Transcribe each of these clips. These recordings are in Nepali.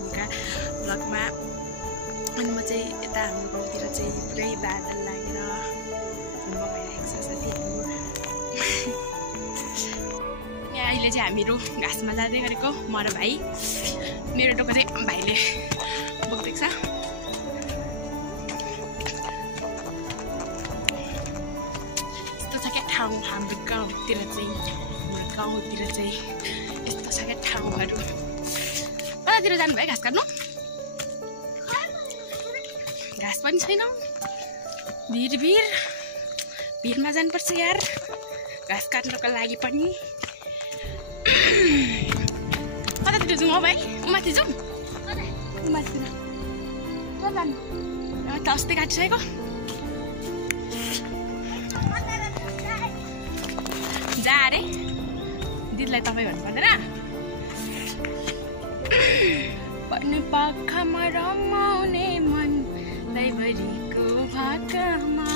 भूमिका ब्लगमा। अनि म चाहिँ यता हाम्रो गाउँतिर चाहिँ पुरै बादल लागेर हिउँदो भइरहेको छ साथीहरू। यहाँ अहिले चाहिँ हामीहरू घाँसमा जाँदै गरेको म र भाइ। मेरो टोको चाहिँ भाइले बोक्दैछ। यस्तो छ क्या ठाउँ हाम्रो गाउँतिर चाहिँ यस्तो छ क्या ठाउँहरू। कतातिर जानुभयो घाँस काट्नु? घाँस पनि छैन। भिरमा जानुपर्छ यार घाँस काट्नको लागि पनि। कतातिर जाउँ भाइ? माथि जाउँ? माथितिर जानु त अस्ति काटिसकेको। जा अरे दिदीलाई तपाईँ भन्नु पर्दैन। पनि पाखामा रमाउने मन दैभरिको भाकामा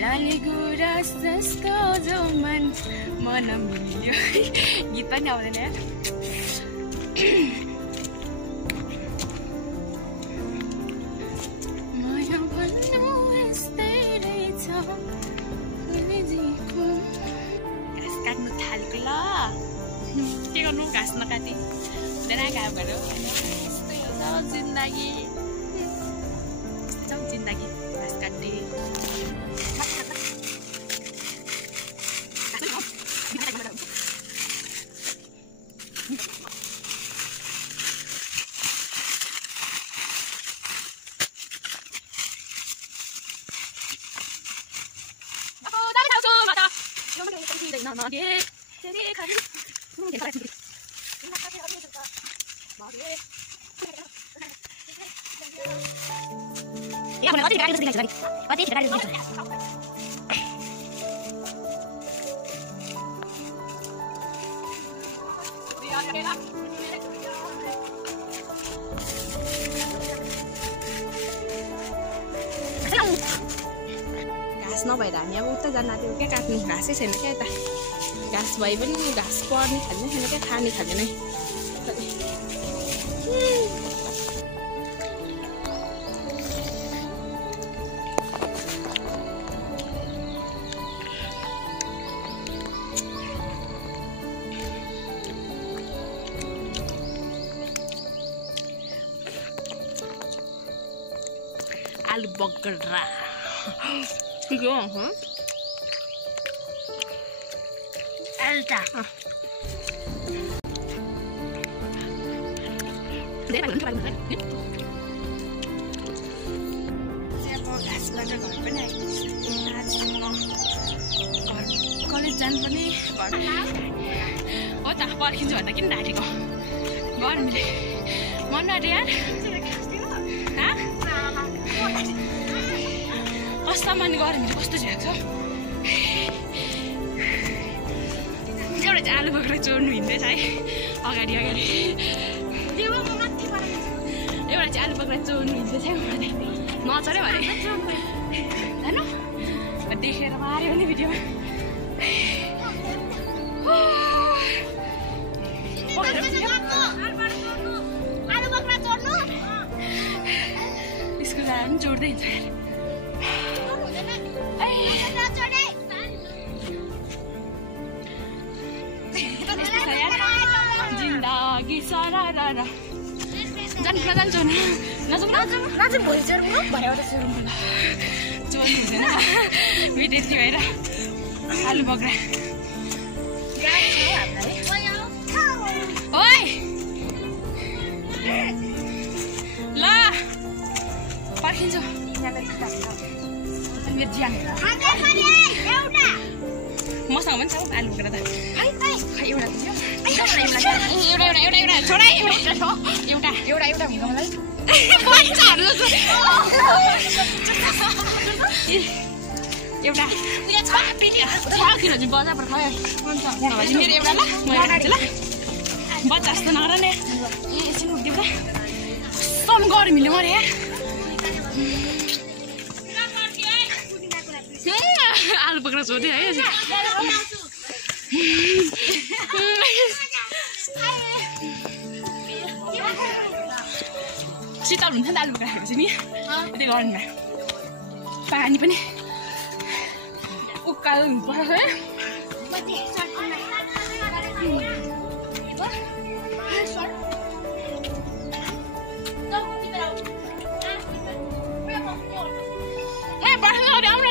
लाली गुराँस जस्तो जो मन मिल्यो। गीत पनि आउँदैन यार। माया भन्नु यस्तै रहेछ। घाँस काट्नु थालेको ल। के गर्नु घाँस नकाटी हुँदैन कामहरू। यस्तै हो जिन्दगी घाँस काट्ने। घाँस नभएर हामी अब उता जान आँट्यौँ क्या काट्नु। घाँसै छैन क्या यता। घाँस भए पनि घाँस पर्ने खाल्ने छैन क्या, खाने खाल्दैन। आलु बगडा Alta. कलेज जानु पनि हो त पर्खिन्छु भन्दा किन ढाँटेको गर्मीले मन आँट्यो यार। कस्तो मन गर्मीले कस्तो झ्याएको छ। एउटा चाहिँ आलु बगडा चोर्नु हिँड्दैछ है अगाडि एउटा चाहिँ आलु बगडा चोर्नु हिँड्दैछ है। नचऱ्यो भने जानु देखेर माऱ्यो भने भिडियोमा। स्कुल जाँदा पनि जोड्दै हिँड्छ। जिन्दगी सरारा जान्छु चोर्नु हुँदैन विदेशी भएर आलु बगडा। ओइ ल पर्खिन्छु मेरो ज्यान मसँग पनि छ आलु बगडा त। एउटा किलो चाहिँ बजारबाट खायो मेरो एउटा ल म ल बच्चा जस्तो नगर नि एकछिन उठ्दिउँ त कम गर्मीले मरे आलु बगडा सोध्यो है। शीतल हुन्छ नि त आलु बोका खाएपछि नि यति गरममा पानी पनि उकालो हुनुपर्छ है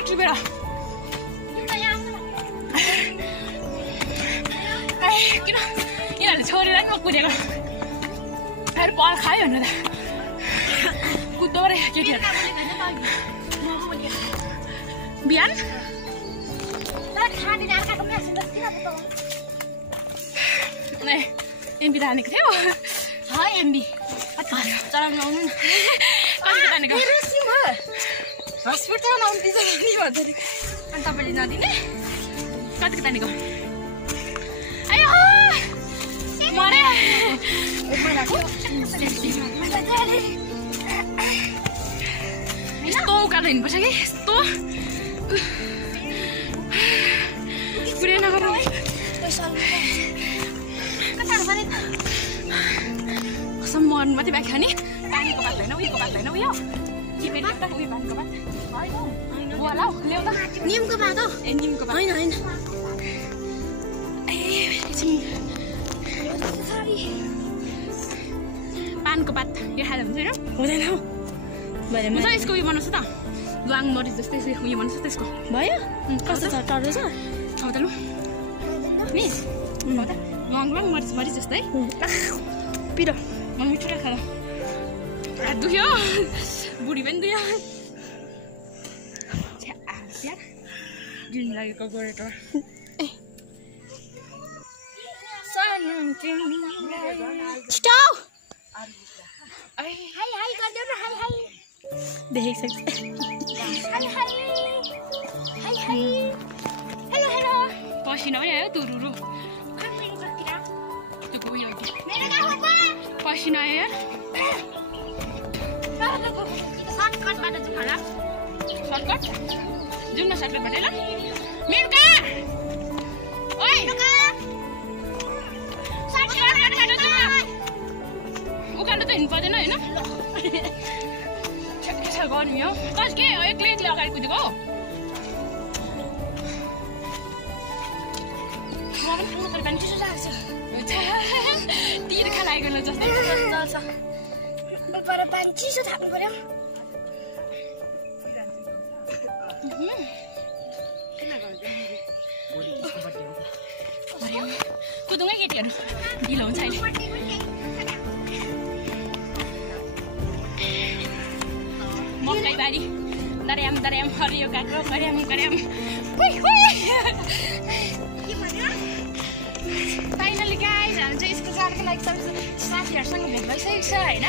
Tribera. किन यिनीहरूले छोडेर नि म कुदेको फेरि पल खायो भने त कुद्दो रहेछ केटीहरू बिहान एमबी तानेको थियो एमबी चलाउनु आउनु न कति तानेको हस्पिटल आउनु दिन्छ नि भन्दै अनि तपाईँले नदिने कतिको तानेको आयो मरे यस्तो उकालो हिँड्नुपर्छ कि यस्तो पुरै नगर्नु कसम मर्नु मात्रै बाँकी खाने पानीको बात होइन उयोको बात होइन उयो उयो पानीको बात होला हौ ल्याउ त निमको बात हो ए निमको बात होइन होइन पानको पात यो खाँदा हुन्छ होइन हुँदैन हौ हुन्छ यसको उयो बनाउँछु त ल्वाङ मरिच जस्तै उयो बनाउँछु त्यसको भयो कस्तो छ टर्रो छ त लु नि ल्वाङ मरिच मरिच जस्तै पिरो म मिठो राख दुख्यो बुढी पनि दुख्यो जुन लागेको गोरेटो देखेको पसिना पनि आयो तुरुरु पसिना आयो सर्टकटबाट जाउँ होला सर्टकट जाउँ न सर्टकटबाट ल मिर्का ओइ उकालो त हिँड्नु पर्दैन होइन गर्मी हो कस के एक्लै एक्लै अगाडि कुदेको हो म पनि खानु तर पानी चिसो लाग्छ तिर्खा लागेको जस्तो पर पानी चिसो थाप्नु पर्यो कुदौँ है केटीहरू ढिलो हुन्छ अहिले मकै बारी दर्याम दर्याम हरियो काँक्रो कर्याम कर्याम फाइनली गाइज हामी चाहिँ स्कुल जानको लागि साथीहरूसँग भेट भइसकेको छ होइन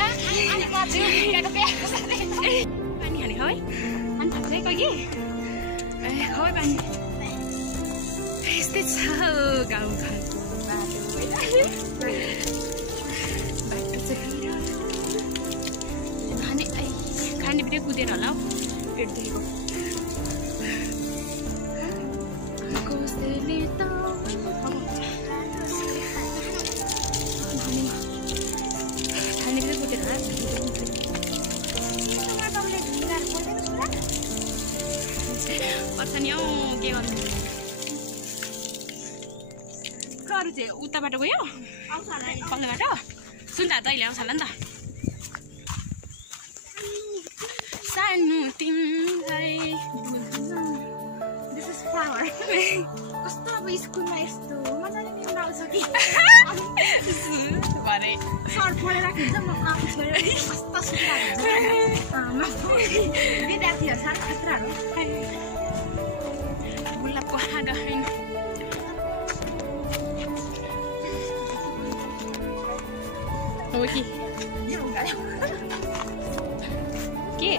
अनि म चाहिँ पानी खानेको है अनि थाहा चाहिँ कोही खै पानी यस्तै छ गाउँ घरको बाटो चाहिँ खाने बित्तिकै कुदेर होला हौ पेट दुखेको खाने बित्तिकै कुदेर होला पर्छ नि हौ के गर्नु अरू चाहिँ उता बाटो गयो पल्लो बाटो सुन त तैँले आउँछ होला नि त सानो तिमीलाई दिस इज फ्लावर कस्तो अब स्कुलमा यस्तो मजाले निम्न आउँछ कि भरे सर पढेर राखिन्छ म आफू छोडेर कस्तो सुत्ता हुन्छ विद्यार्थीहरू साथ खतराहरू गुलाबको हाँगा होइन हो कि के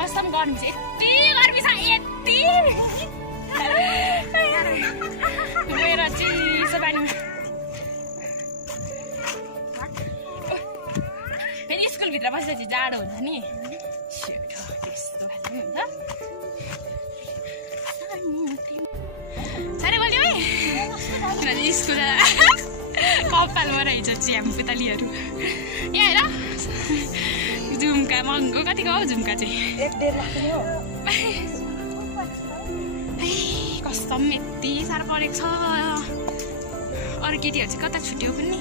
कसम गर्नु चाहिँ यति गर्मी छ यति गएर चिसो पानीमा फेरि स्कुलभित्र बसेपछि जाडो हुन्छ नि त्यस्तो खालको हुन्छ साह्रै बोल्यो है किनभने स्कुल कपालमा रहेछ झ्याम्पुतालीहरू यहाँ हेर झुम्का महँगो कतिको हो झुम्का चाहिँ 1.5 लाख हो कसम यति साह्रो परेको छ अरू केटीहरू चाहिँ कता छुट्यो पनि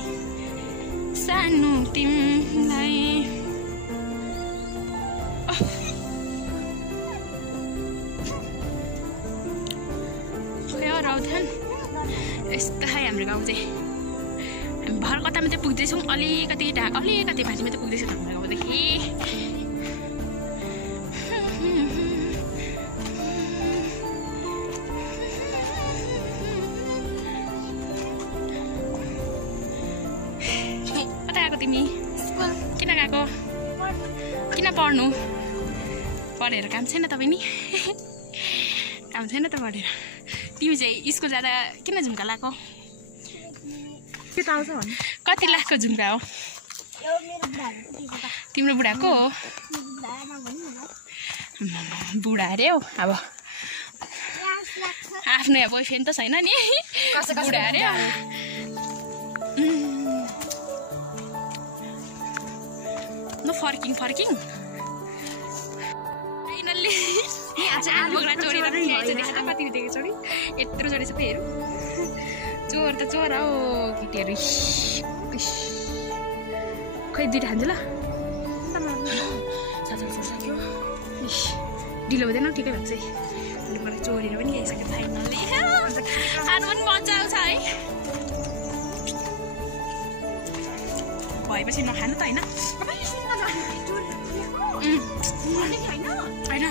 सानो तिमीलाई राउथान यस्तो खायो हाम्रो गाउँ चाहिँ हामी भर कता मात्रै पुग्दैछौँ अलिकति माथि मात्रै पुग्दैछौँ हाम्रो गाउँदेखि कता गएको तिमी किन गएको किन पढ्नु पढेर काम छैन तपाईँ नि काम छैन त पढेर तिमी चाहिँ स्कुल जाँदा किन झुम्का लगाएको कति लाखको झुम्का हो तिम्रो बुढाको हो बुढा अरे हौ अब आफ्नो यहाँ बोयफ्रेन्ड त छैन नि बुढा अरे न फर्किङ फाइनल्ली बोक्रा चोरी कति देखेको छोरी यत्रो चोरी सबै हेरौँ चोर त चोर हो केटीहरू खै दुइटा खान्छु ल सक्यो ढिलो हुँदैन ठिकै भन्छ है मलाई चोरेर पनि ल्याइसक्यो फाइनल्ली आज पनि मजा आउँछ है भएपछि नखानु त होइन होइन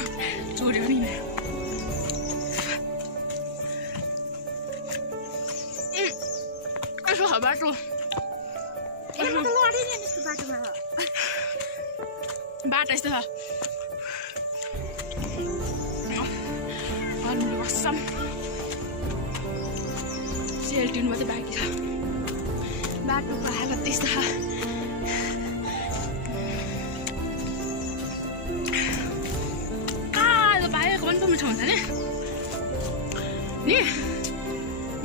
चोर्यो नि यसो बाटो बाटो यस्तो छ कसम सेल्ट्युन मात्रै बाँकी छ बाटोको हालत त्यस्तो छ छ हुन्छ नि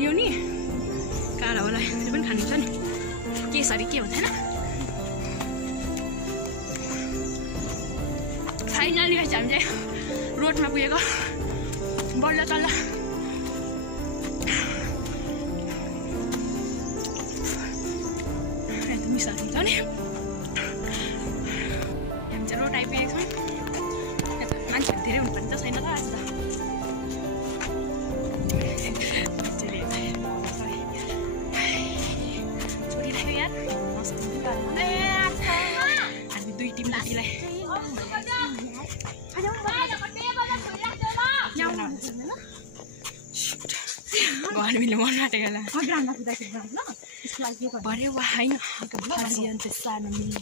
यो नि काला होला त्यो पनि खानुहुन्छ नि केसरी के हुन्छ होइन फाइनली चाहिँ हामी चाहिँ रोडमा पुगेको बल्ल तल्ल मिसाल हुन्छ नि हामी चाहिँ रोड आइपुगेको छौँ मान्छेहरू धेरै हुनुपर्ने छैन त आज त छोडिराख्यो यार हामी दुई टिम लाटीलाई घर मिल्नु मन आँटेको भरे वा होइन सानो मिल्ने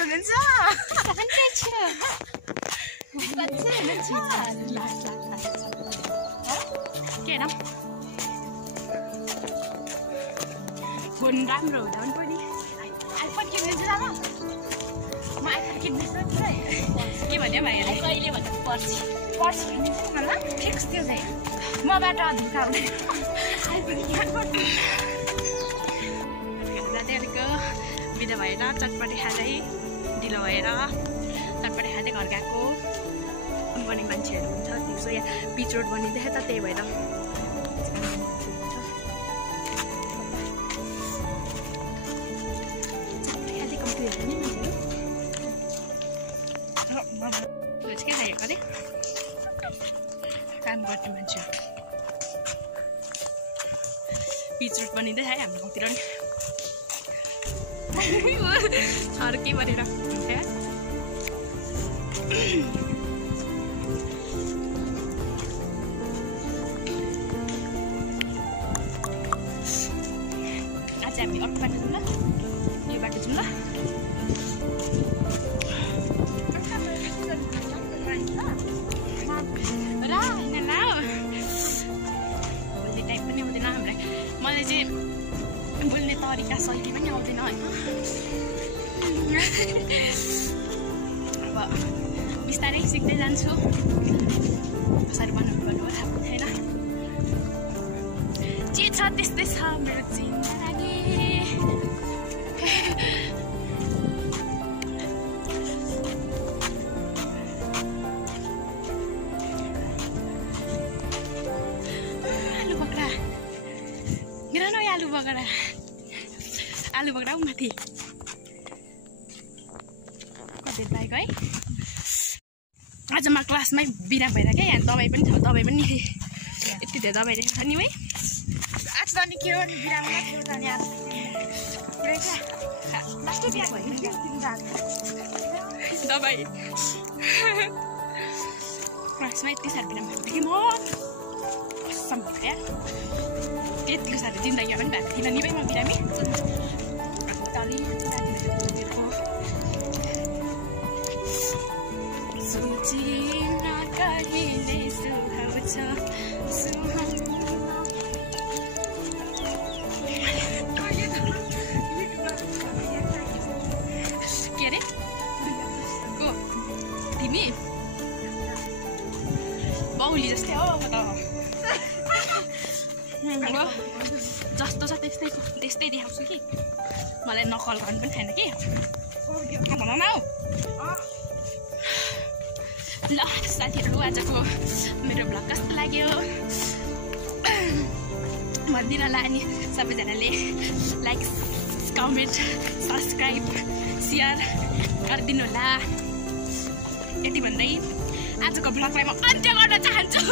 हुनुहुन्छ के न फोन राम्रो हुँदा पनि पनि आइफोन किन्दैछु ल म आइफोन किन्दैछु के भन्यो भाइहरूले कहिले भन्दा पर्सि किन्दैछु न ल फिक्स त्यो चाहिँ मबाट धुका हुँदैन जाँदै अलिक बिदा भएर चटपटी खाँदै ढिलो भएर चटपटी खाँदै घर गएको बनेको मान्छेहरू हुन्छ दिउँसो यहाँ पिच रोड बनिँदैछ त त्यही भएर के खाएको अरे काम गर्ने मान्छेहरू पिच रोड बनिँदैछ है हाम्रो गाउँतिर नि अरू के भनेर आज हामी अर्को बाटो जाउँ ल यो बाटो जाउँ ल बोल्ने टाइम पनि आउँदैन हामीलाई मलाई चाहिँ बोल्ने तरिका शैली पनि आउँदैन होइन अब बिस्तारै सिक्दै जान्छु कसरी बनाउनु पर्नु होला हैन जे छ त्यस्तै छ मेरो जिन्दगी आलु बगडा माथि कति बाइक है आज म क्लासमै बिराम भएर क्या यहाँ दबाई पनि छ दबाई पनि यति धेरै दबाई रहेछ नि है आज त नि के हो नि बिराममा थियो त नि आज लास्ट बिराम भयो नि दबाई क्लासमा यति साह्रो बिराम भएको थियो कि म कसम क्या त्यतिको साह्रो जिन्दगीमा पनि भएको थिएन नि भाइ म बिरामी के अरे को तिमी बाउली जस्तै हो म त जस्तो छ त्यस्तै देखाउँछु कि मलाई नकल गर्नु पनि छैन कि भन न हौ ल साथीहरू आजको मेरो भ्लग कस्तो लाग्यो भनिदिनु होला अनि सबैजनाले लाइक कमेन्ट सब्सक्राइब सेयर गरिदिनु होला यति भन्दै आजको भ्लगलाई म अन्त्य गर्न चाहन्छु